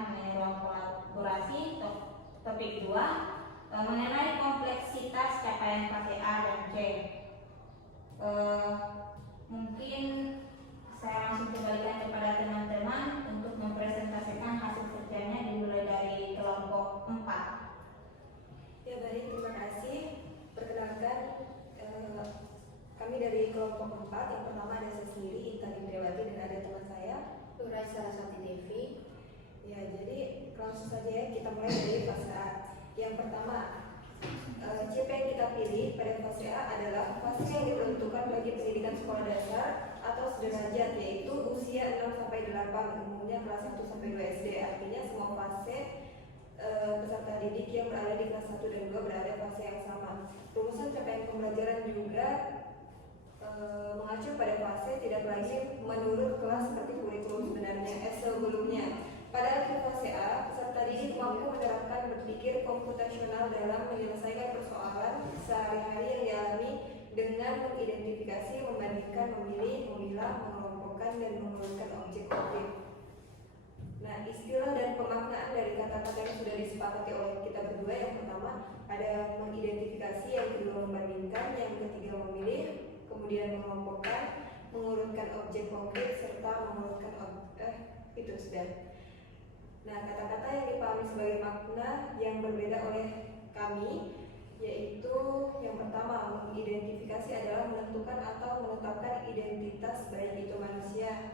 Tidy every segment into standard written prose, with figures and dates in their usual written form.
mengenai ruang kolaborasi. Topik 2 mengenai kompleksitas capaian fase A dan C. Mungkin saya langsung kembalikan kepada teman-teman untuk mempresentasikan hasil kerjanya dimulai dari kelompok 4. Ya baik, terima kasih. Perkenalkan, kami dari kelompok 4. Yang pertama ada saya sendiri, Intan Indriawati, dan ada teman saya Nurai Saraswati Devi. Ya, jadi langsung saja ya, kita mulai dari fase A. Yang pertama, CP yang kita pilih pada fase A adalah fase yang diperuntukkan bagi pendidikan sekolah dasar atau sederajat, yaitu usia 6-8, umumnya kelas 1-2 SD. Artinya semua fase peserta didik yang berada di kelas 1 dan 2 berada fase yang sama. Rumusan capaian pembelajaran juga mengacu pada fase, tidak lagi menurut kelas seperti kurikulum sebelumnya. Pada akhir fase A, peserta didik mampu menerapkan berpikir komputasional dalam menyelesaikan persoalan sehari-hari yang dialami dengan mengidentifikasi, membandingkan, memilih, memilah, mengelompokkan, dan mengurutkan objek objek. Nah, istilah dan pemaknaan dari kata-kata yang sudah disepakati oleh kita berdua, yang pertama ada mengidentifikasi, yang kedua membandingkan, yang ketiga memilih, kemudian mengelompokkan, mengurutkan objek konkret, serta mengurutkan itu sudah. Nah, kata-kata yang dipahami sebagai makna yang berbeda oleh kami, yaitu yang pertama, mengidentifikasi adalah menentukan atau menetapkan identitas baik itu manusia.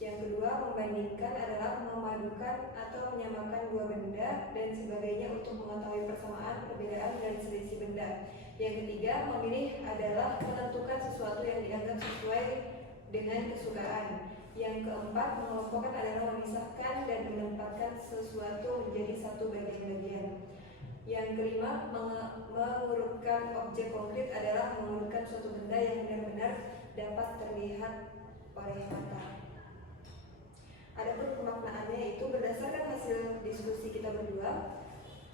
Yang kedua, membandingkan adalah memadukan atau menyamakan dua benda dan sebagainya untuk mengetahui persamaan, perbedaan, dan selisih benda. Yang ketiga, memilih adalah menentukan sesuatu yang dianggap sesuai dengan kesukaan. Yang keempat, mengelompokkan adalah memisahkan dan menempatkan sesuatu menjadi satu bagian-bagian. Yang kelima, mengurutkan objek konkret adalah mengurutkan suatu benda yang benar-benar dapat terlihat oleh mata. Adapun pemaknaannya itu berdasarkan hasil diskusi kita berdua,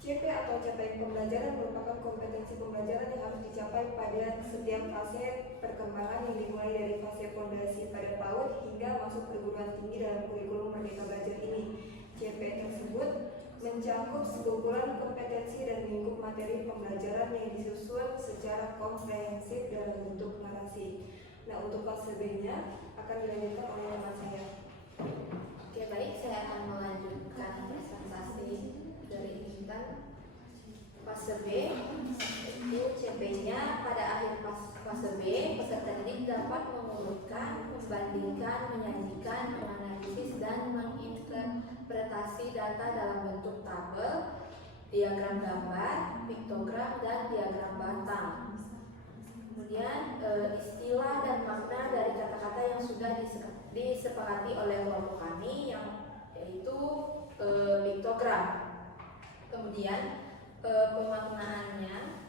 CP atau capaian pembelajaran merupakan kompetensi pembelajaran yang harus dicapai pada setiap fase perkembangan yang dimulai dari fase fondasi pada PAUD hingga masuk perguruan tinggi dalam kurikulum Merdeka Belajar ini. CP tersebut mencakup sekumpulan kompetensi dan lingkup materi pembelajaran yang disusun secara komprehensif dalam bentuk narasi. Nah, untuk fase B-nya akan dilanjutkan oleh teman saya. Oke, baik, saya akan melanjutkan presentasi dari Intan. Fase B itu CP-nya pada akhir fase B, peserta didik dapat mengurutkan, membandingkan, menyajikan, menganalisis, dan menginterpretasi data dalam bentuk tabel, diagram gambar, piktogram, dan diagram batang. Kemudian istilah dan makna dari kata-kata yang sudah disepakati oleh kelompok kami, yaitu piktogram. Kemudian pemaknaannya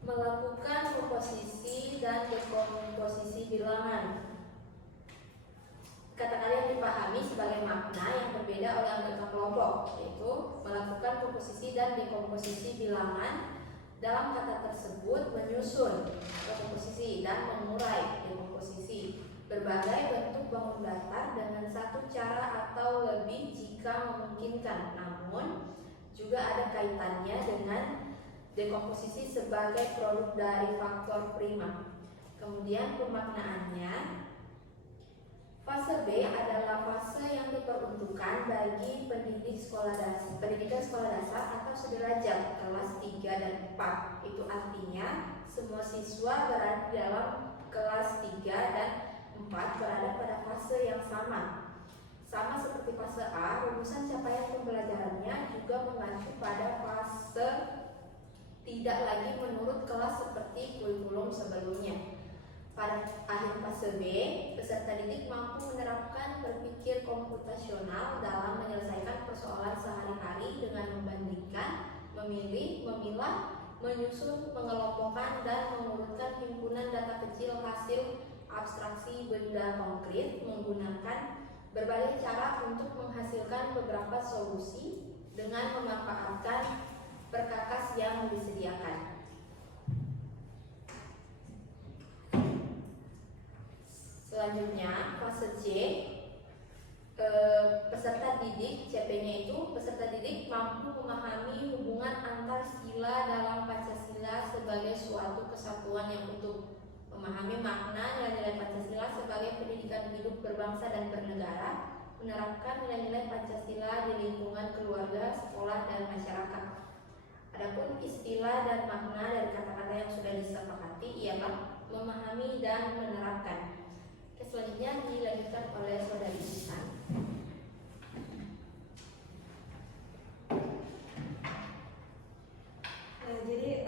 melakukan komposisi dan dekomposisi bilangan. Kata-kata yang dipahami sebagai makna yang berbeda oleh anggota kelompok, yaitu melakukan komposisi dan dekomposisi bilangan. Dalam kata tersebut menyusun komposisi dan mengurai dekomposisi berbagai bentuk bangun datar dengan satu cara atau lebih jika memungkinkan, namun juga ada kaitannya dengan dekomposisi sebagai produk dari faktor prima. Kemudian pemaknaannya, fase B adalah fase yang diperuntukkan bagi pendidikan sekolah dasar atau sederajat kelas 3 dan 4. Itu artinya semua siswa berada dalam kelas 3 dan 4 berada pada fase yang sama. Sama seperti fase A, rumusan capaian pembelajarannya juga mengacu pada fase tidak lagi menurut kelas seperti kurikulum sebelumnya. Pada akhir fase B, peserta didik mampu menerapkan berpikir komputasional dalam menyelesaikan persoalan sehari-hari dengan membandingkan, memilih, memilah, menyusun, mengelompokkan, dan mengurutkan himpunan data kecil hasil abstraksi benda konkret menggunakan berbagai cara untuk menghasilkan beberapa solusi dengan memanfaatkan perkakas yang disediakan. Selanjutnya, fase C peserta didik, CP-nya itu peserta didik mampu memahami hubungan antar sila dalam Pancasila sebagai suatu kesatuan yang utuh, memahami makna nilai-nilai Pancasila sebagai pendidikan hidup berbangsa dan bernegara, menerapkan nilai-nilai Pancasila di lingkungan keluarga, sekolah, dan masyarakat. Adapun istilah dan makna dari kata-kata yang sudah disepakati ialah memahami dan menerapkan. Selanjutnya dilanjutkan oleh saudari Isan. Nah, jadi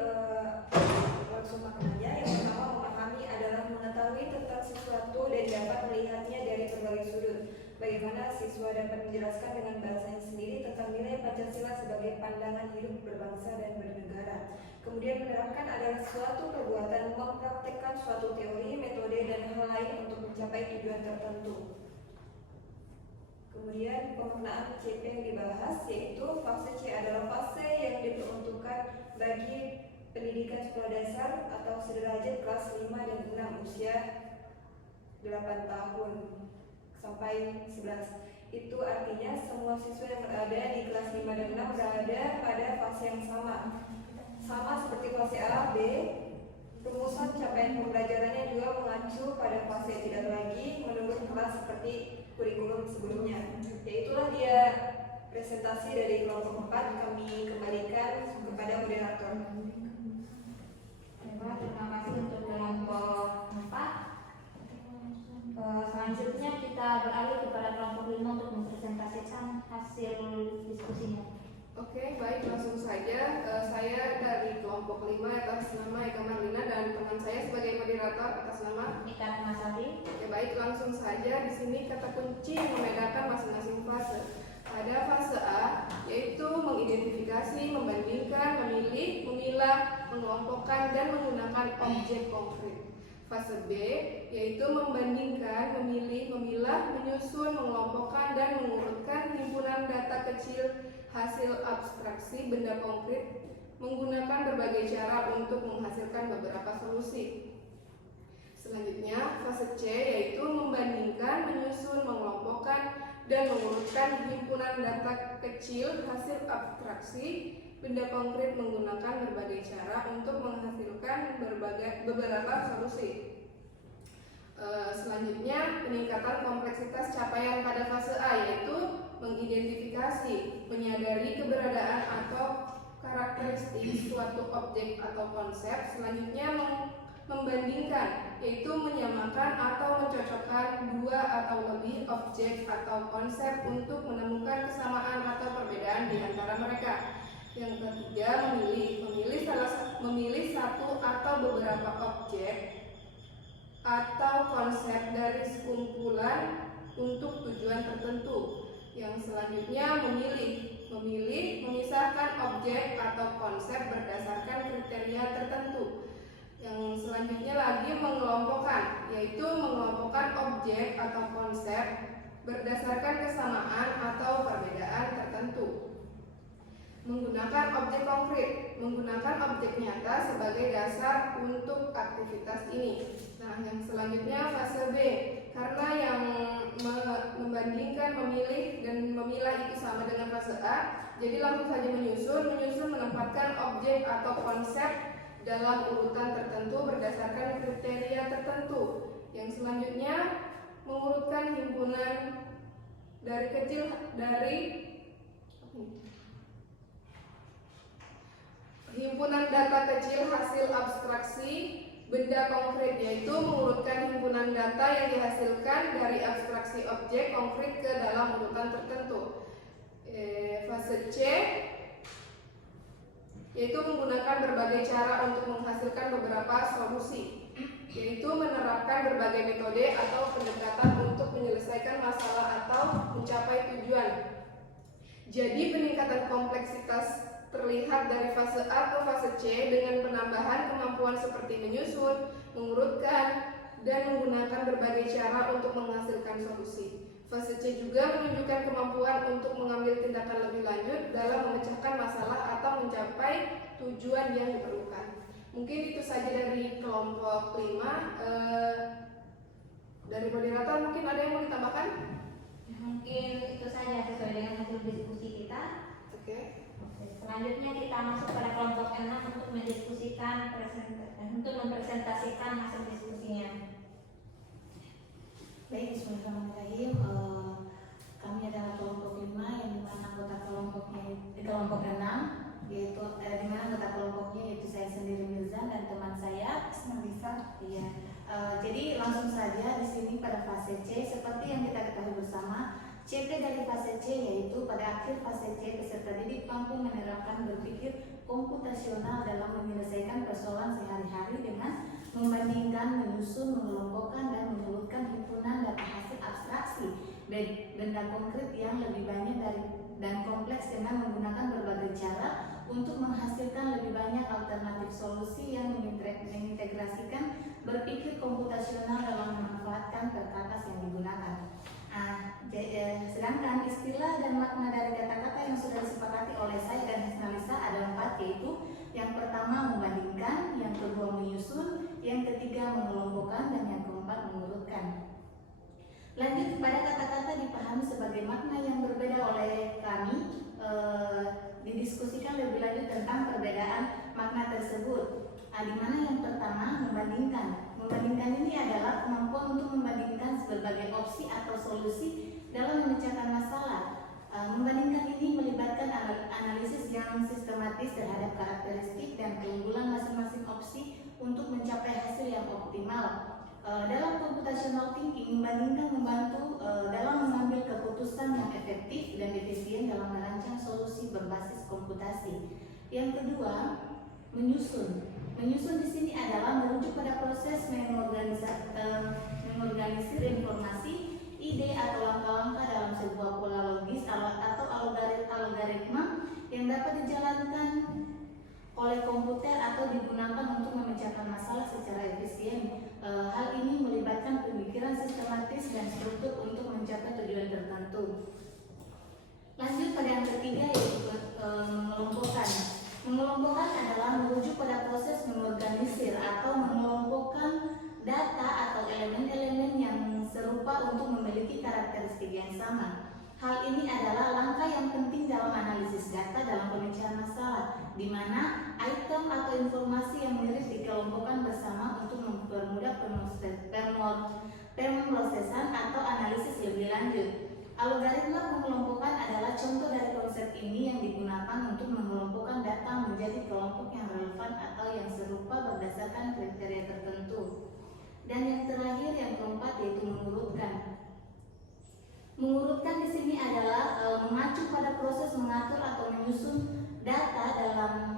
langsung maknanya yang pertama, memahami adalah mengetahui tentang sesuatu dan dapat melihatnya dari berbagai sudut. Bagaimana siswa dapat menjelaskan dengan bahasanya sendiri tentang nilai Pancasila sebagai pandangan hidup berbangsa dan bernegara. Kemudian menerapkan adalah suatu perbuatan mempraktekkan suatu teori, metode, dan hal lain untuk mencapai tujuan tertentu. Kemudian pemaknaan CP yang dibahas yaitu fase C adalah fase yang diperuntukkan bagi pendidikan sekolah dasar atau sederajat kelas 5 dan 6 usia 8 tahun sampai 11. Itu artinya semua siswa yang berada di kelas 5 dan 6 berada pada fase yang sama seperti fase A, B. Rumusan capaian pembelajarannya juga mengacu pada fase, tidak lagi menurut kelas seperti kurikulum sebelumnya. Yaitulah dia presentasi dari kelompok 4. Kami kembalikan kepada moderator. Terima kasih untuk kelompok 4. Selanjutnya kita beralih kepada kelompok 5 untuk mempresentasikan hasil diskusinya. Oke, baik, langsung saja. Saya dari kelompok 5 atas nama Eka Marlina dan teman saya sebagai moderator atas nama Ika Masari. Oke, baik, langsung saja. Di sini kata kunci yang membedakan masing-masing fase. Pada fase A, yaitu mengidentifikasi, membandingkan, memilih, memilah, mengelompokkan, dan menggunakan objek konkret. Fase B, yaitu membandingkan, memilih, memilah, menyusun, mengelompokkan, dan mengurutkan himpunan data kecil hasil abstraksi benda konkret menggunakan berbagai cara untuk menghasilkan beberapa solusi. Selanjutnya, fase C yaitu membandingkan, menyusun, mengelompokkan, dan mengurutkan himpunan data kecil hasil abstraksi benda konkret menggunakan berbagai cara untuk menghasilkan beberapa solusi. Selanjutnya, peningkatan kompleksitas capaian pada fase A yaitu mengidentifikasi, menyadari keberadaan atau karakteristik suatu objek atau konsep. Selanjutnya, membandingkan, yaitu menyamakan atau mencocokkan dua atau lebih objek atau konsep untuk menemukan kesamaan atau perbedaan di antara mereka. Yang ketiga, memilih satu atau beberapa objek atau konsep dari sekumpulan untuk tujuan tertentu. Yang selanjutnya, memisahkan objek atau konsep berdasarkan kriteria tertentu. Yang selanjutnya lagi mengelompokkan, yaitu mengelompokkan objek atau konsep berdasarkan kesamaan atau perbedaan tertentu. Menggunakan objek konkret, menggunakan objek nyata sebagai dasar untuk aktivitas ini. Nah, yang selanjutnya fase B, karena yang membandingkan, memilih, dan memilah itu sama dengan fase A, jadi langsung saja menyusun menempatkan objek atau konsep dalam urutan tertentu berdasarkan kriteria tertentu. Yang selanjutnya mengurutkan himpunan himpunan data kecil hasil abstraksi benda konkret, yaitu mengurutkan himpunan data yang dihasilkan dari abstraksi objek konkret ke dalam urutan tertentu. Fase C yaitu menggunakan berbagai cara untuk menghasilkan beberapa solusi, yaitu menerapkan berbagai metode atau pendekatan untuk menyelesaikan masalah atau mencapai tujuan. Jadi peningkatan kompleksitas terlihat dari fase A ke fase C dengan penambahan kemampuan seperti menyusun, mengurutkan, dan menggunakan berbagai cara untuk menghasilkan solusi. Fase C juga menunjukkan kemampuan untuk mengambil tindakan lebih lanjut dalam memecahkan masalah atau mencapai tujuan yang diperlukan. Mungkin itu saja dari kelompok 5. Dari moderator mungkin ada yang mau ditambahkan? Mungkin itu saja sesuai dengan hasil diskusi kita. Oke. Selanjutnya kita masuk pada kelompok 6 untuk mendiskusikan untuk mempresentasikan hasil diskusinya. Baik, bismillahirrahmanirrahim. Kami adalah kelompok 5 yang dimana anggota kelompoknya di kelompok 6 yaitu dimana anggota kelompoknya yaitu saya sendiri Mirza dan teman saya Ismailisa. Iya. Jadi langsung saja di sini pada fase C seperti yang kita ketahui bersama, CP dari fase C yaitu pada akhir fase C peserta didik mampu menerapkan berpikir komputasional dalam menyelesaikan persoalan sehari-hari dengan membandingkan, menyusun, mengelompokkan dan mengurutkan himpunan data hasil abstraksi benda konkret yang lebih banyak dan kompleks dengan menggunakan berbagai cara untuk menghasilkan lebih banyak alternatif solusi yang mengintegrasikan berpikir komputasional dalam memanfaatkan perkakas yang digunakan. Sedangkan istilah dan makna dari kata-kata yang sudah disepakati oleh saya dan Hasnalisa ada 4, yaitu yang pertama membandingkan, yang kedua menyusun, yang ketiga mengelompokkan, dan yang keempat mengurutkan. Lanjut pada kata-kata dipahami sebagai makna yang berbeda oleh kami, didiskusikan lebih lanjut tentang perbedaan makna tersebut. Di mana yang pertama membandingkan. Membandingkan ini adalah kemampuan untuk membandingkan berbagai opsi atau solusi dalam memecahkan masalah. Membandingkan ini melibatkan analisis yang sistematis terhadap karakteristik dan keunggulan masing-masing opsi untuk mencapai hasil yang optimal. Dalam computational thinking, membandingkan membantu dalam mengambil keputusan yang efektif dan efisien dalam merancang solusi berbasis komputasi. Yang kedua, menyusun. Menyusun di sini adalah merujuk pada proses mengorganisir informasi, ide atau langkah-langkah dalam sebuah pola logis atau algoritma yang dapat dijalankan oleh komputer atau digunakan untuk memecahkan masalah secara efisien. Hal ini melibatkan pemikiran sistematis dan struktur untuk mencapai tujuan tertentu. Lanjut pada yang ketiga yaitu mengelompokkan. Mengelompokkan adalah merujuk pada proses mengorganisir atau mengelompokkan data atau elemen-elemen yang serupa untuk memiliki karakteristik yang sama. Hal ini adalah langkah yang penting dalam analisis data dalam pemecahan masalah, di mana item atau informasi yang mirip dikelompokkan bersama untuk mempermudah pemrosesan atau analisis lebih lanjut. Algoritma pengelompokan adalah contoh dari konsep ini yang digunakan untuk mengelompokkan data menjadi kelompok yang relevan atau yang serupa berdasarkan kriteria tertentu. Dan yang terakhir yang keempat yaitu mengurutkan. Mengurutkan di sini adalah mengacu pada proses mengatur atau menyusun data dalam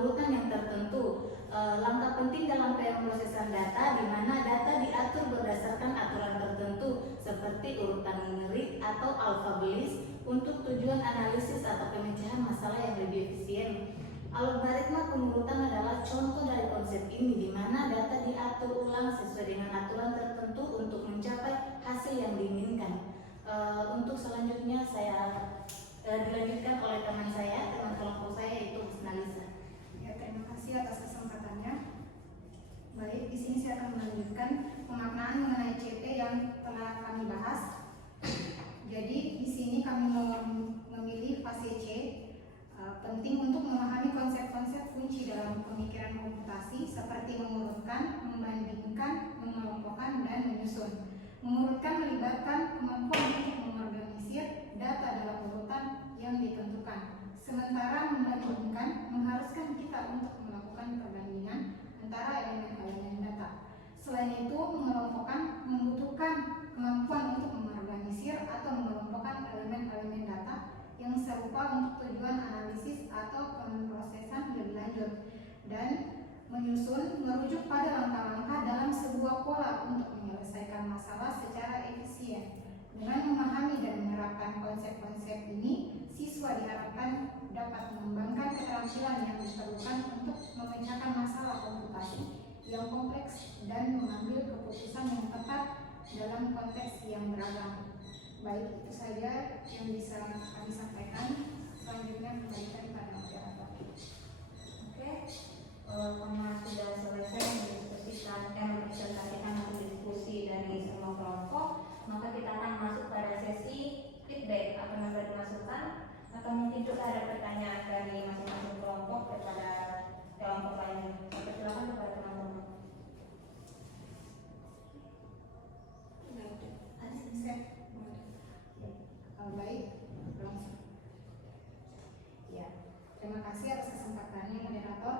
urutan yang tertentu. Langkah penting dalam pemrosesan data di mana data diatur berdasarkan aturan tertentu seperti urutan numerik atau alfabetis untuk tujuan analisis atau pemecahan masalah yang lebih efisien. Algoritma pengurutan adalah contoh dari konsep ini di mana data diatur ulang sesuai dengan aturan tertentu untuk mencapai hasil yang diinginkan. Untuk selanjutnya saya dilanjutkan oleh teman kelompok saya yaitu Hasnalisa. Ya, terima kasih atas kesempatannya. Baik, di sini saya akan melanjutkan pemaknaan mengenai CP yang telah kami bahas. Jadi di sini kami memilih fase C. Penting untuk memahami konsep-konsep kunci dalam pemikiran komputasi seperti mengurutkan, membandingkan, mengelompokkan, dan menyusun. Mengurutkan melibatkan kemampuan untuk mengorganisir data dalam urutan yang ditentukan. Sementara membandingkan mengharuskan kita untuk melakukan perbandingan antara elemen-elemen data. Selain itu, mengelompokkan membutuhkan kemampuan untuk mengorganisir atau mengelompokkan elemen-elemen data yang serupa untuk tujuan analisis atau pemrosesan lebih lanjut. Dan menyusun merujuk pada langkah-langkah dalam sebuah pola untuk menyelesaikan masalah secara efisien. Dengan memahami dan menerapkan konsep-konsep ini, siswa diharapkan dapat mengembangkan keterampilan yang diperlukan untuk memecahkan masalah komputasi yang kompleks dan mengambil keputusan yang tepat dalam konteks yang beragam. Baik, itu saja yang bisa kami sampaikan. Selanjutnya kembalikan pada moderator. Oke, karena sudah selesai mempresentasikan hasil diskusi dari semua kelompok, maka kita akan masuk pada sesi Untuk ada pertanyaan dari masing-masing kelompok kepada kelompok lainnya, silakan kepada teman-teman. Baik, langsung. Ya, terima kasih atas kesempatannya moderator.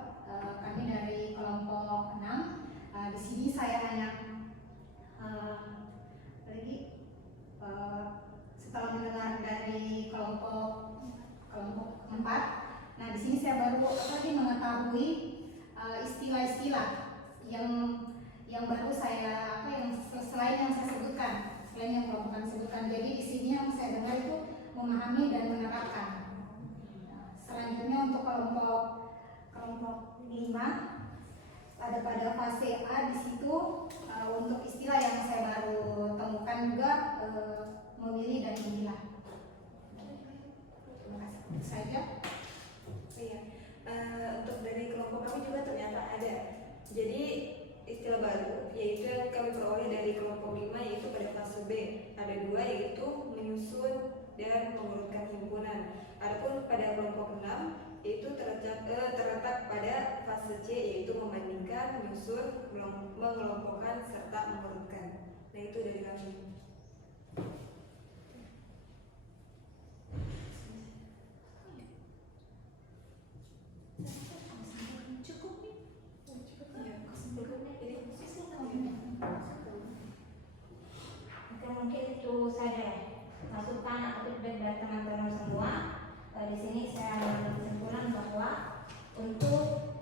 Kami dari kelompok 6. Di sini saya hanya setelah mendengar dari kelompok 4. Nah, di sini saya baru lagi mengetahui istilah-istilah yang baru saya yang selain yang saya sebutkan, selain yang kelompok sebutkan. Jadi di sini yang saya dengar itu memahami dan menerapkan. Nah, selanjutnya untuk kelompok 5 ada pada fase A di situ untuk istilah yang saya baru temukan juga memilih dan memilah. Terima kasih. Itu saja. Iya. Untuk dari kelompok kami juga ternyata ada. Jadi istilah baru yaitu yang kami peroleh dari kelompok 5 yaitu pada fase B. Ada 2 yaitu menyusun dan mengurutkan himpunan. Adapun pada kelompok 6 yaitu terletak pada fase C yaitu membandingkan, menyusun, mengelompokkan serta mengurutkan. Nah, itu dari kami. Mungkin itu saja masukan atau feedback dari teman-teman semua. Di sini saya mengambil kesimpulan bahwa untuk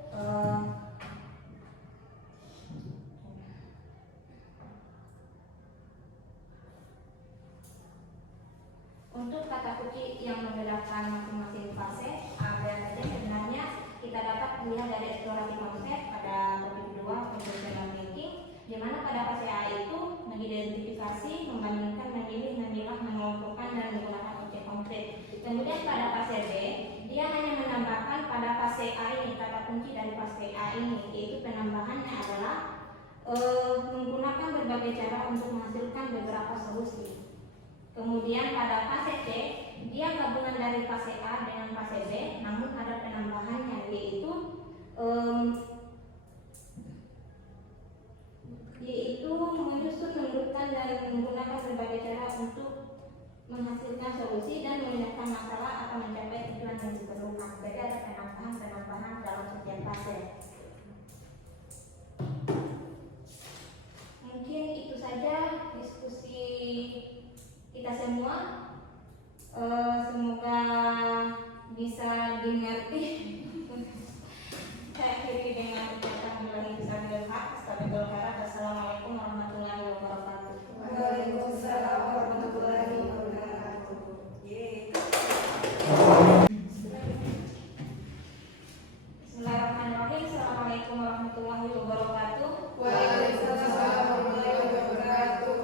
kata kunci yang membedakan masing-masing fase ada saja sebenarnya kita dapat melihat dari eksplorasi konsep pada topik 2 conceptual thinking, di mana pada fase A itu mengidentifikasi, membandingkan, memilih, memilah, mengelompokkan dan menggunakan objek konkret. Kemudian pada fase B dia hanya menambahkan pada fase A ini kata kunci dari fase A ini, yaitu penambahannya adalah menggunakan berbagai cara untuk menghasilkan beberapa solusi. Kemudian pada fase C dia gabungan dari fase A dengan fase B, namun ada penambahannya yaitu menyusun, mengurutkan dan menggunakan berbagai cara untuk menghasilkan solusi dan menyelesaikan masalah atau mencapai tujuan yang diperlukan. Jadi ada penambahan dalam setiap fase. Mungkin itu saja diskusi kita semua. Semoga bisa dimengerti. Saya akhiri dengan ucapan Assalamualaikum warahmatullahi wabarakatuh. Waalaikumsalam warahmatullahi wabarakatuh. Bismillahirrahmanirrahim. Assalamualaikum warahmatullahi wabarakatuh. Waalaikumsalam warahmatullahi wabarakatuh.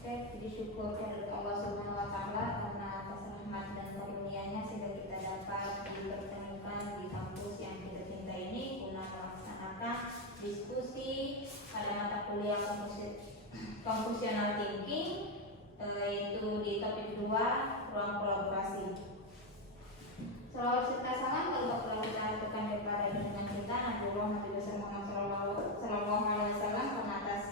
Oke, puji syukur kepada Allah Subhanahu wa taala karena atas rahmat dan karunia-Nya sehingga kita dapat dipertemukan di kampus yang kita cintai ini guna melaksanakan diskusi pada mata kuliah Confusional Thinking, yaitu di topik 2 ruang kolaborasi. Salawat serta salam kalau kita haturkan daripada dengan kita Nabiullah Nabi besar Muhammad Sallallahu Alaihi Wasallam karena atas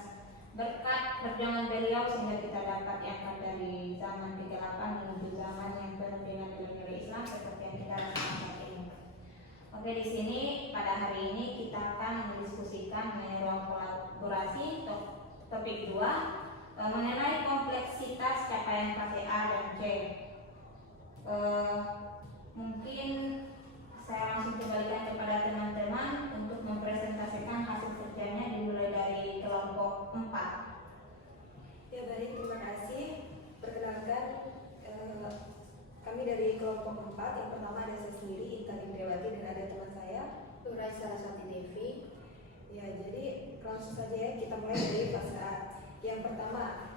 berkat perjuangan beliau sehingga kita dapat diangkat dari zaman kegelapan menuju zaman yang penuh dengan nilai-nilai Islam seperti yang kita rasakan saat ini. Oke, di sini pada hari ini kita akan mendiskusikan mengenai ruang kolaborasi topik 2 mengenai kompleksitas capaian fase A dan C. Mungkin saya langsung kembalikan kepada teman-teman untuk mempresentasikan hasil kerjanya dimulai dari kelompok 4. Ya baik, terima kasih. Perkenalkan kami dari kelompok 4. Yang pertama ada saya sendiri, Intan Indriawati, dan ada teman saya Nurai Saraswati Devi. Ya, jadi langsung saja ya, kita mulai dari fase A. Yang pertama,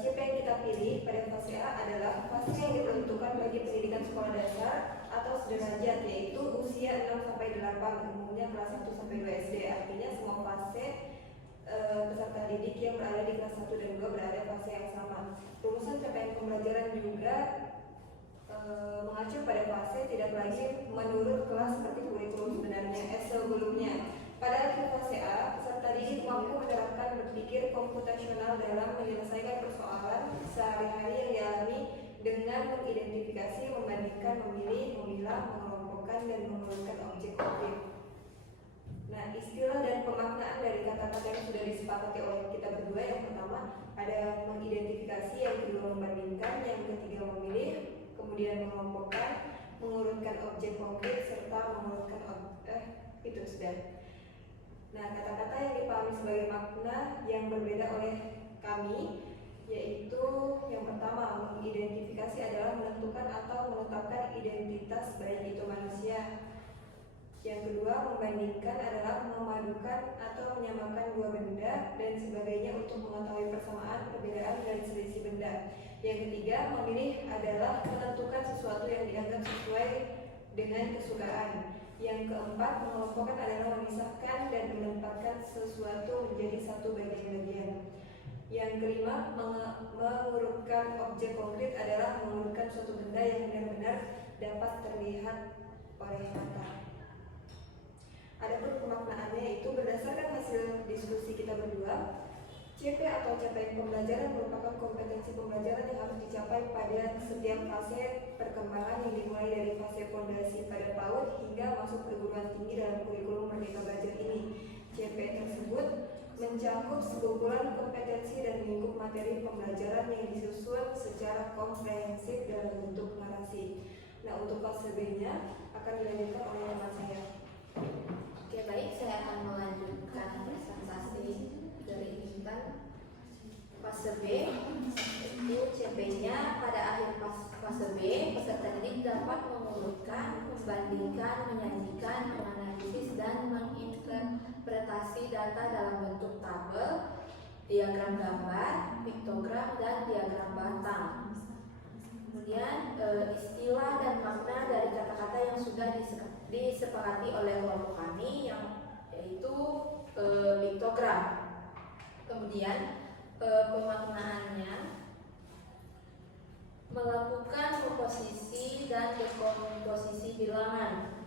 CP yang kita pilih pada fase A adalah fase yang ditentukan bagi pendidikan sekolah dasar atau sederajat, yaitu usia 6-8, umumnya kelas 1-2 SD. Artinya semua fase peserta didik yang berada di kelas 1 dan 2 berada fase yang sama. Rumusan capaian pembelajaran juga mengacu pada fase tidak lagi menurut kelas seperti kurikulum sebenarnya sebelumnya. Pada fase A, peserta didik mampu menerapkan berpikir komputasional dalam menyelesaikan persoalan sehari-hari yang dialami dengan mengidentifikasi, membandingkan, memilih, memilah, mengelompokkan, dan mengurutkan objek konkret. Nah, istilah dan pemaknaan dari kata-kata yang sudah disepakati oleh kita berdua, yang pertama ada mengidentifikasi, yang kedua membandingkan, yang ketiga memilih, kemudian mengelompokkan, mengurutkan objek konkret, serta mengurutkan itu sudah. Nah, kata-kata yang dipahami sebagai makna yang berbeda oleh kami, yaitu yang pertama, mengidentifikasi adalah menentukan atau menetapkan identitas baik itu manusia. Yang kedua, membandingkan adalah memadukan atau menyamakan dua benda dan sebagainya untuk mengetahui persamaan, perbedaan, dan selisih benda. Yang ketiga, memilih adalah menentukan sesuatu yang dianggap sesuai dengan kesukaan. Yang keempat, mengelompokkan adalah memisahkan dan menempatkan sesuatu menjadi satu bagian-bagian. Yang kelima, mengurutkan objek konkret adalah mengurutkan suatu benda yang benar-benar dapat terlihat oleh mata. Adapun pemaknaannya itu berdasarkan hasil diskusi kita berdua, CP atau capaian pembelajaran merupakan kompetensi pembelajaran yang harus dicapai pada setiap fase perkembangan yang dimulai dari fase fondasi pada PAUD hingga masuk perguruan tinggi dalam kurikulum Merdeka Belajar ini. CP tersebut mencakup sekumpulan kompetensi dan lingkup materi pembelajaran yang disusun secara komprehensif dalam bentuk narasi. Nah, untuk fase B-nya akan dilanjutkan oleh teman saya. Oke, baik, saya akan melanjutkan presentasi dari Intan. Fase B itu CP-nya pada akhir fase B, peserta didik dapat mengurutkan, membandingkan, menyajikan, menganalisis, dan menginterpretasi data dalam bentuk tabel, diagram gambar, piktogram, dan diagram batang. Kemudian istilah dan makna dari kata-kata yang sudah disepakati oleh kelompok kami, yaitu piktogram. Kemudian pemaknaannya melakukan komposisi dan dekomposisi bilangan.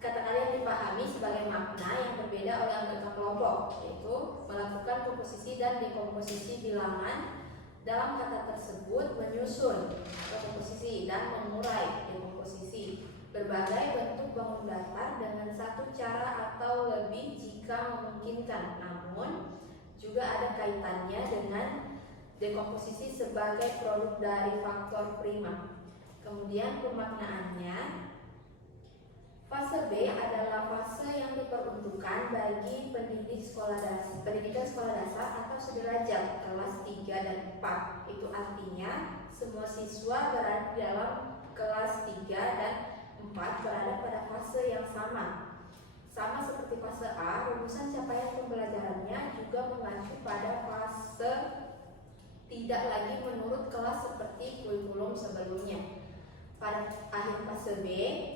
Kata-kata yang dipahami sebagai makna yang berbeda oleh anggota kelompok, yaitu melakukan komposisi dan dekomposisi bilangan. Dalam kata tersebut menyusun komposisi dan mengurai dekomposisi berbagai bentuk bangun datar dengan satu cara atau lebih jika memungkinkan, namun juga ada kaitannya dengan dekomposisi sebagai produk dari faktor prima. Kemudian pemaknaannya, fase B adalah fase yang diperuntukkan bagi pendidikan sekolah dasar atau sederajat kelas 3 dan 4. Itu artinya semua siswa berada di dalam kelas 3 dan 4 berada pada fase yang sama. Sama seperti fase A, rumusan capaian pembelajarannya juga mengacu pada fase tidak lagi menurut kelas seperti kurikulum sebelumnya. Pada akhir fase B,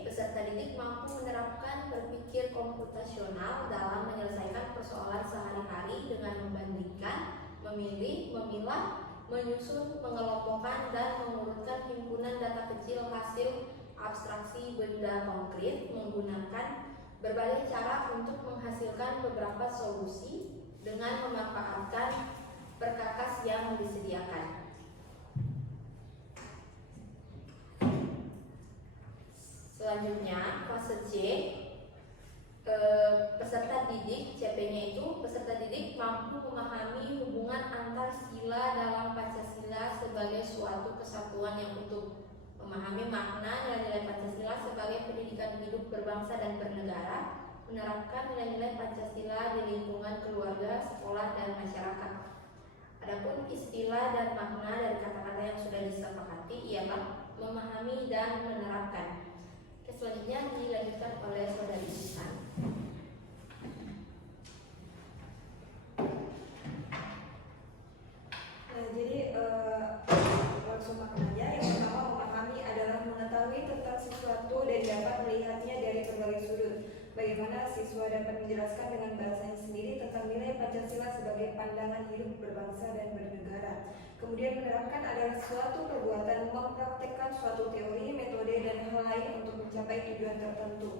peserta didik mampu menerapkan berpikir komputasional dalam menyelesaikan persoalan sehari-hari dengan membandingkan, memilih, memilah, menyusun, mengelompokkan, dan mengurutkan himpunan data kecil hasil abstraksi benda konkret menggunakan berbagai cara untuk menghasilkan beberapa solusi dengan memanfaatkan perkakas yang disediakan. Selanjutnya, fase C, peserta didik, CP-nya itu peserta didik mampu memahami hubungan antar sila dalam Pancasila sebagai suatu kesatuan yang utuh, memahami makna nilai-nilai Pancasila sebagai pendidikan hidup berbangsa dan bernegara, menerapkan nilai-nilai Pancasila di lingkungan keluarga, sekolah, dan masyarakat. Adapun istilah dan makna dari kata-kata yang sudah disepakati ialah memahami dan menerapkan. Selanjutnya dilanjutkan oleh saudari Intan. Nah, jadi langsung maknanya, yang pertama memahami adalah mengetahui tentang sesuatu dan dapat melihatnya dari berbagai sudut. Bagaimana siswa dapat menjelaskan dengan bahasanya sendiri tentang nilai Pancasila sebagai pandangan hidup berbangsa dan bernegara. Kemudian menerapkan adalah suatu perbuatan mempraktekkan suatu teori, metode, dan hal lain untuk mencapai tujuan tertentu.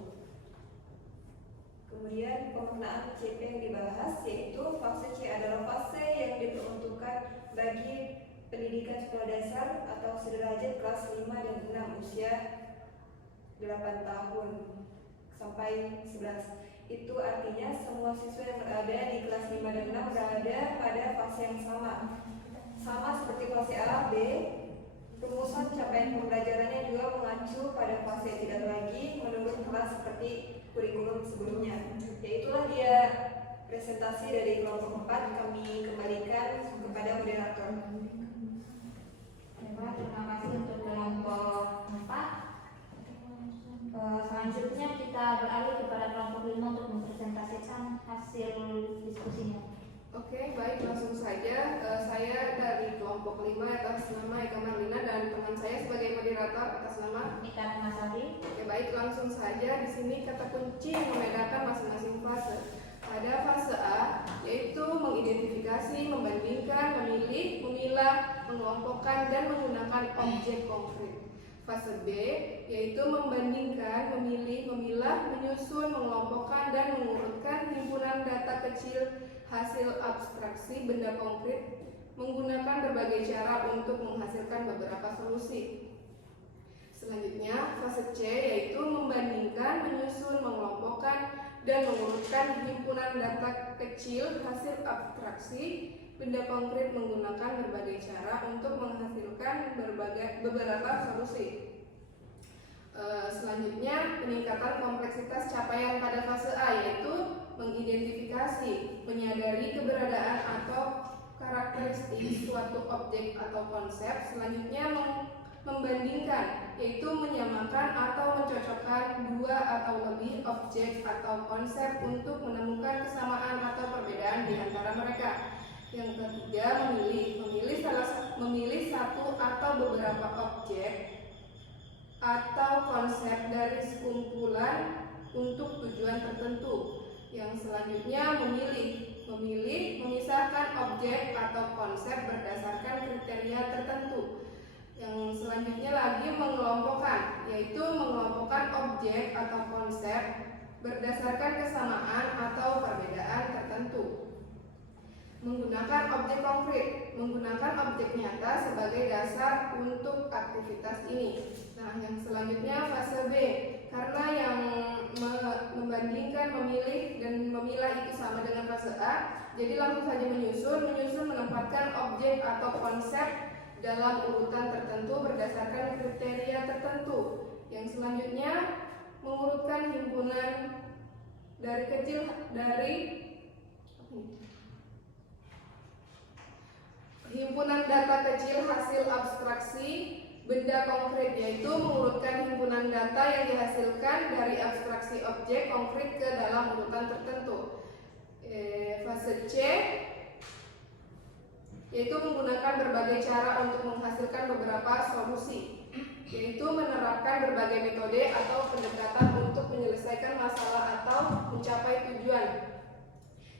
Kemudian pemaknaan CP yang dibahas yaitu fase C adalah fase yang diperuntukkan bagi pendidikan sekolah dasar atau sederajat kelas 5 dan 6 usia 8 tahun sampai 11. Itu artinya semua siswa yang berada di kelas 5 dan 6 berada pada fase yang sama. Sama seperti fase A, B, rumusan capaian pembelajarannya juga mengacu pada fase, tidak lagi menurut kelas seperti kurikulum sebelumnya. Yaitulah dia presentasi dari kelompok 4, kami kembalikan kepada moderator. Terima kasih untuk kelompok 4. Selanjutnya kita beralih kepada kelompok 5 untuk mempresentasikan hasil diskusinya. Oke, baik, langsung saja. Saya dari kelompok 5 atas nama Eka Marlina dan teman saya sebagai moderator atas nama Ika Masari. Oke, baik, langsung saja. Di sini kata kunci membedakan masing-masing fase. Pada fase A, yaitu mengidentifikasi, membandingkan, memilih, memilah, mengelompokkan, dan menggunakan objek konkret. Fase B, yaitu membandingkan, memilih, memilah, menyusun, mengelompokkan, dan mengurutkan himpunan data kecil hasil abstraksi benda konkret menggunakan berbagai cara untuk menghasilkan beberapa solusi. Selanjutnya, fase C yaitu membandingkan, menyusun, mengelompokkan, dan mengurutkan himpunan data kecil hasil abstraksi benda konkret menggunakan berbagai cara untuk menghasilkan beberapa solusi. Selanjutnya, peningkatan kompleksitas capaian pada fase A yaitu mengidentifikasi, menyadari keberadaan atau karakteristik suatu objek atau konsep. Selanjutnya, membandingkan, yaitu menyamakan atau mencocokkan dua atau lebih objek atau konsep untuk menemukan kesamaan atau perbedaan di antara mereka. Yang ketiga, memilih satu atau beberapa objek atau konsep dari sekumpulan untuk tujuan tertentu. Yang selanjutnya, memisahkan objek atau konsep berdasarkan kriteria tertentu. Yang selanjutnya lagi mengelompokkan, yaitu mengelompokkan objek atau konsep berdasarkan kesamaan atau perbedaan tertentu. Menggunakan objek konkret, menggunakan objek nyata sebagai dasar untuk aktivitas ini. Nah, yang selanjutnya fase B, karena yang membandingkan, memilih, dan memilah itu sama dengan fase A, jadi langsung saja menyusun menempatkan objek atau konsep dalam urutan tertentu berdasarkan kriteria tertentu. Yang selanjutnya mengurutkan himpunan data kecil hasil abstraksi benda konkret, yaitu mengurutkan himpunan data yang dihasilkan dari abstraksi objek konkret ke dalam urutan tertentu. Fase C yaitu menggunakan berbagai cara untuk menghasilkan beberapa solusi, yaitu menerapkan berbagai metode atau pendekatan untuk menyelesaikan masalah atau mencapai tujuan.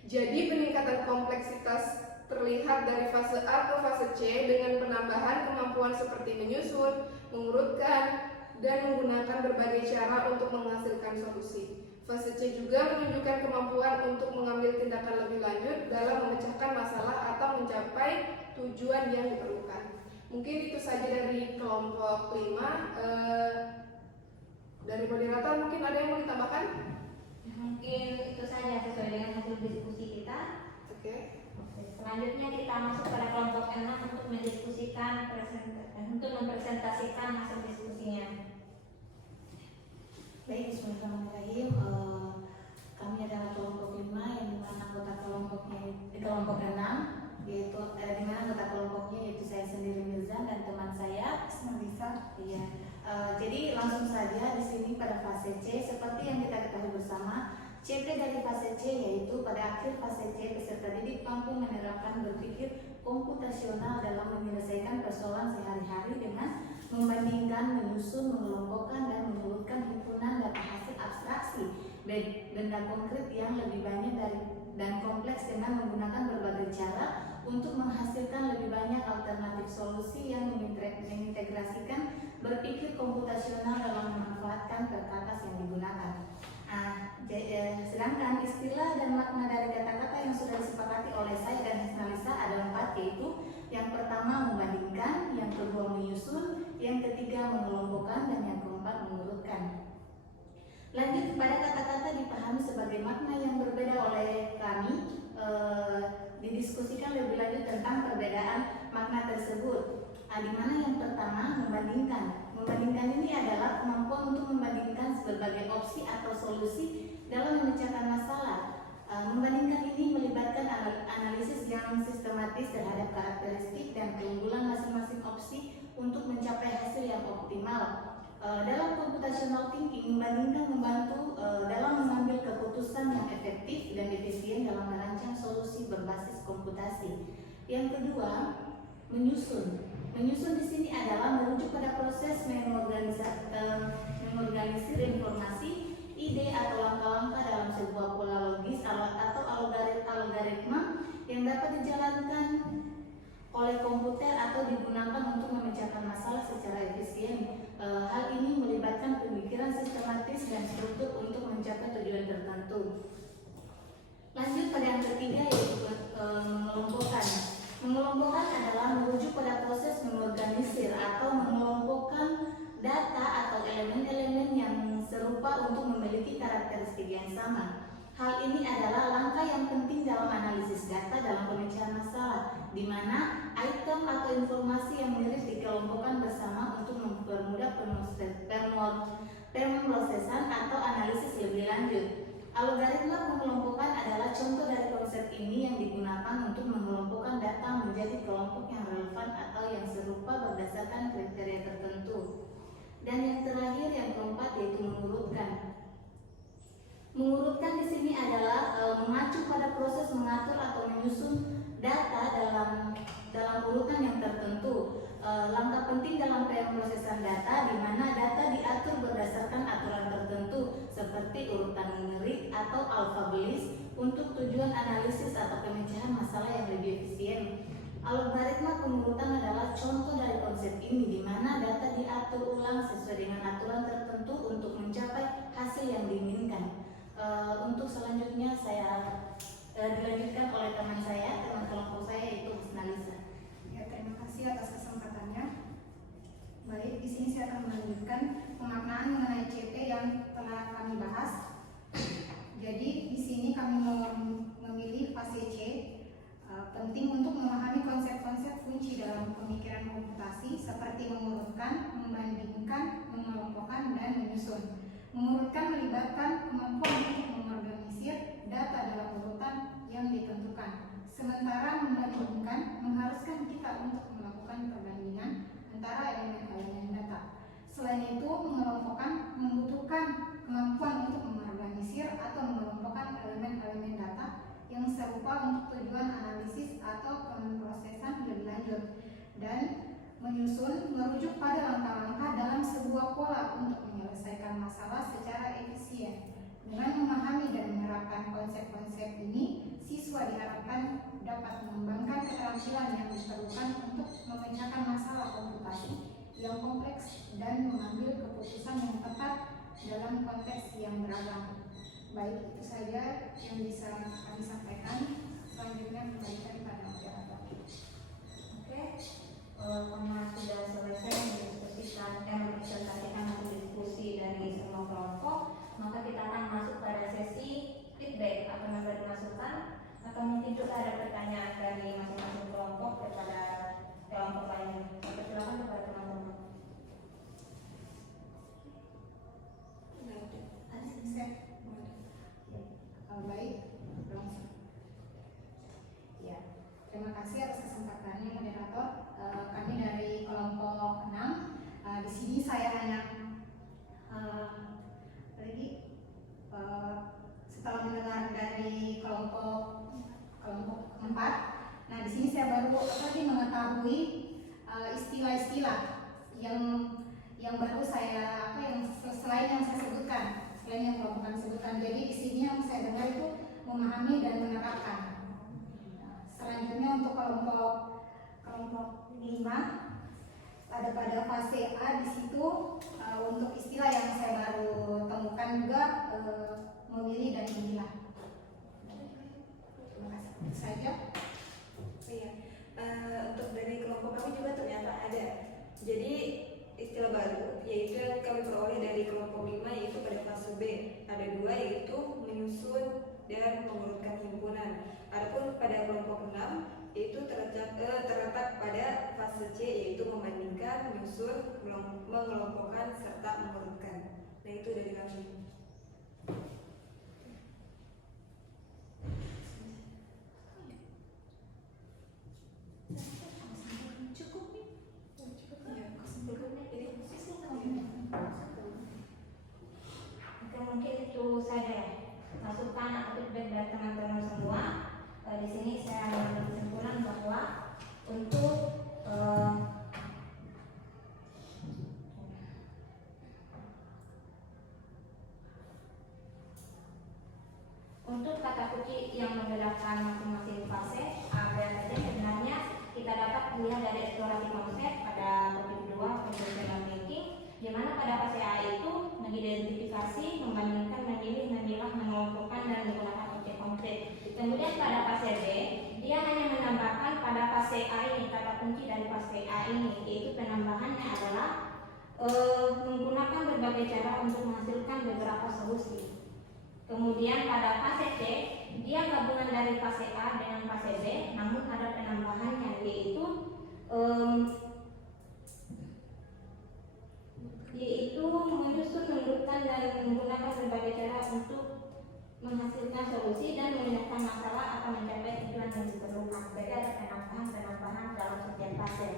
Jadi peningkatan kompleksitas terlihat dari fase A ke fase C dengan penambahan kemampuan seperti menyusun, mengurutkan, dan menggunakan berbagai cara untuk menghasilkan solusi. Fase C juga menunjukkan kemampuan untuk mengambil tindakan lebih lanjut dalam memecahkan masalah atau mencapai tujuan yang diperlukan. Mungkin itu saja dari kelompok 5. Dari moderator mungkin ada yang mau ditambahkan? Mungkin itu saja sesuai dengan hasil diskusi kita. Oke. Selanjutnya kita masuk pada kelompok 6 untuk mempresentasikan hasil diskusinya. Baik, bismillahirrahmanirrahim. Kami adalah kelompok 5 yang dimana anggota kelompoknya di kelompok 6 yaitu dimana anggota kelompoknya yaitu saya sendiri Mirza dan teman saya Ismailisa. Iya. Jadi langsung saja di sini pada fase C seperti yang kita ketahui bersama, CP dari fase C yaitu pada akhir fase C peserta didik mampu menerapkan berpikir komputasional dalam menyelesaikan persoalan sehari-hari dengan membandingkan, menyusun, mengelompokkan, dan mengurutkan himpunan data hasil abstraksi benda konkret yang lebih banyak dan kompleks dengan menggunakan berbagai cara untuk menghasilkan lebih banyak alternatif solusi yang mengintegrasikan berpikir komputasional dalam memanfaatkan perkakas yang digunakan. Sedangkan istilah dan makna dari kata-kata yang sudah disepakati oleh saya dan Hasnalisa ada 4, yaitu yang pertama membandingkan, yang kedua menyusun, yang ketiga mengelompokkan, dan yang keempat mengurutkan. Lanjut pada kata-kata dipahami sebagai makna yang berbeda oleh kami, didiskusikan lebih lanjut tentang perbedaan makna tersebut. Di mana yang pertama membandingkan. Membandingkan ini adalah kemampuan untuk membandingkan berbagai opsi atau solusi dalam memecahkan masalah. Membandingkan ini melibatkan analisis yang sistematis terhadap karakteristik dan keunggulan masing-masing opsi untuk mencapai hasil yang optimal. Dalam computational thinking, membandingkan membantu dalam mengambil keputusan yang efektif dan efisien dalam merancang solusi berbasis komputasi. Yang kedua, menyusun. Menyusun di sini adalah merujuk pada proses mengorganisir informasi, ide atau langkah-langkah dalam sebuah pola logis atau algoritma yang dapat dijalankan oleh komputer atau digunakan untuk memecahkan masalah secara efisien. Hal ini melibatkan pemikiran sistematis dan struktur untuk mencapai tujuan tertentu. Lanjut pada yang ketiga, yaitu mengelompokkan. Mengelompokkan adalah merujuk pada proses mengorganisir atau mengelompokkan data atau elemen-elemen yang serupa untuk memiliki karakteristik yang sama. Hal ini adalah langkah yang penting dalam analisis data dalam pemecahan masalah, di mana item atau informasi yang mirip dikelompokkan bersama untuk mempermudah pemrosesan atau analisis lebih lanjut. Algoritma pengelompokan adalah contoh dari konsep ini yang digunakan untuk mengelompokkan data menjadi kelompok yang relevan atau yang serupa berdasarkan kriteria tertentu. Dan yang terakhir, yang keempat, yaitu mengurutkan. Mengurutkan di sini adalah mengacu pada proses mengatur atau menyusun data dalam urutan yang tertentu. Langkah penting dalam pemrosesan data di mana data diatur berdasarkan aturan tertentu seperti urutan numerik atau alfabetis untuk tujuan analisis atau pemecahan masalah yang lebih efisien. Algoritma pengurutan adalah contoh dari konsep ini di mana data diatur ulang sesuai dengan aturan tertentu untuk mencapai hasil yang diinginkan. Untuk selanjutnya saya dilanjutkan oleh teman kelompok saya, yaitu Hasnalisa. Ya, terima kasih atas kesempatannya. Baik, di sini saya akan melanjutkan pemaknaan mengenai CP yang telah kami bahas. Jadi di sini kami memilih fase C. Penting untuk memahami konsep-konsep kunci dalam pemikiran komputasi seperti mengurutkan, membandingkan, mengelompokkan, dan menyusun. Mengurutkan melibatkan kemampuan untuk mengorganisir data dalam urutan yang ditentukan. Sementara membandingkan mengharuskan kita untuk melakukan perbandingan antara elemen-elemen data. Selain itu, mengelompokkan membutuhkan kemampuan untuk mengorganisir atau mengelompokkan elemen-elemen data yang serupa untuk tujuan analisis atau pemrosesan lebih lanjut. Dan menyusun merujuk pada langkah-langkah dalam sebuah pola untuk menyelesaikan masalah secara efisien. Dengan memahami dan menerapkan konsep-konsep ini, siswa diharapkan dapat mengembangkan keterampilan yang diperlukan untuk memecahkan masalah komputasi yang kompleks dan mengambil keputusan yang tepat dalam konteks yang beragam. Baik, itu saja yang bisa kami sampaikan. Selanjutnya kembalikan pada moderator. Oke, karena sudah selesai mempresentasikan hasil diskusi dari semua kelompok, maka kita akan masuk pada sesi feedback atau memberi masukan, atau mungkin juga ada pertanyaan dari masing-masing kelompok kepada kelompok lainnya. Silakan kepada teman-teman. Baik, langsung. Ya, terima kasih atas kesempatannya moderator. Kami dari kelompok 6. Di sini saya hanya setelah mendengar dari kelompok 4. Nah, di sini saya baru mengetahui istilah-istilah yang baru saya selain yang saya sebutkan. Selain yang kelompok sebutkan, jadi di sini yang saya dengar itu memahami dan menerapkan. Selanjutnya untuk kelompok simak. Ada pada fase A di situ untuk istilah yang saya baru temukan juga memilih dan memilah. Terima kasih. Itu saja. Iya. Untuk dari kelompok kami juga ternyata ada. Jadi istilah baru yaitu yang kami peroleh dari kelompok 5 yaitu pada fase B. Ada 2 yaitu menyusun dan mengurutkan himpunan. Adapun pada kelompok 6 yaitu terletak pada fase C yaitu membandingkan, menyusun, mengelompokkan serta mengurutkan. Nah itu dari kami. Oke, mungkin itu saja ya, masukan atau feedback dari teman-teman semua. Di sini saya mengambil kesimpulan bahwa untuk kata kunci yang membedakan masing-masing fase A, B, dan C sebenarnya kita dapat melihat dari eksplorasi konsep pada topik 2 professional thinking, di mana pada fase A itu mengidentifikasi, membandingkan, memilih, memilah, mengelompokkan dan menggunakan objek konkret. Kemudian pada fase B, dia hanya menambahkan pada fase A ini, kata kunci dari fase A ini, yaitu penambahannya adalah menggunakan berbagai cara untuk menghasilkan beberapa solusi. Kemudian pada fase C, dia gabungan dari fase A dengan fase B, namun ada penambahannya yaitu menyusun, menurutkan dan menggunakan berbagai cara untuk menghasilkan solusi dan memecahkan masalah atau mencapai tujuan yang diperlukan. Jadi ada penambahan dalam setiap fase.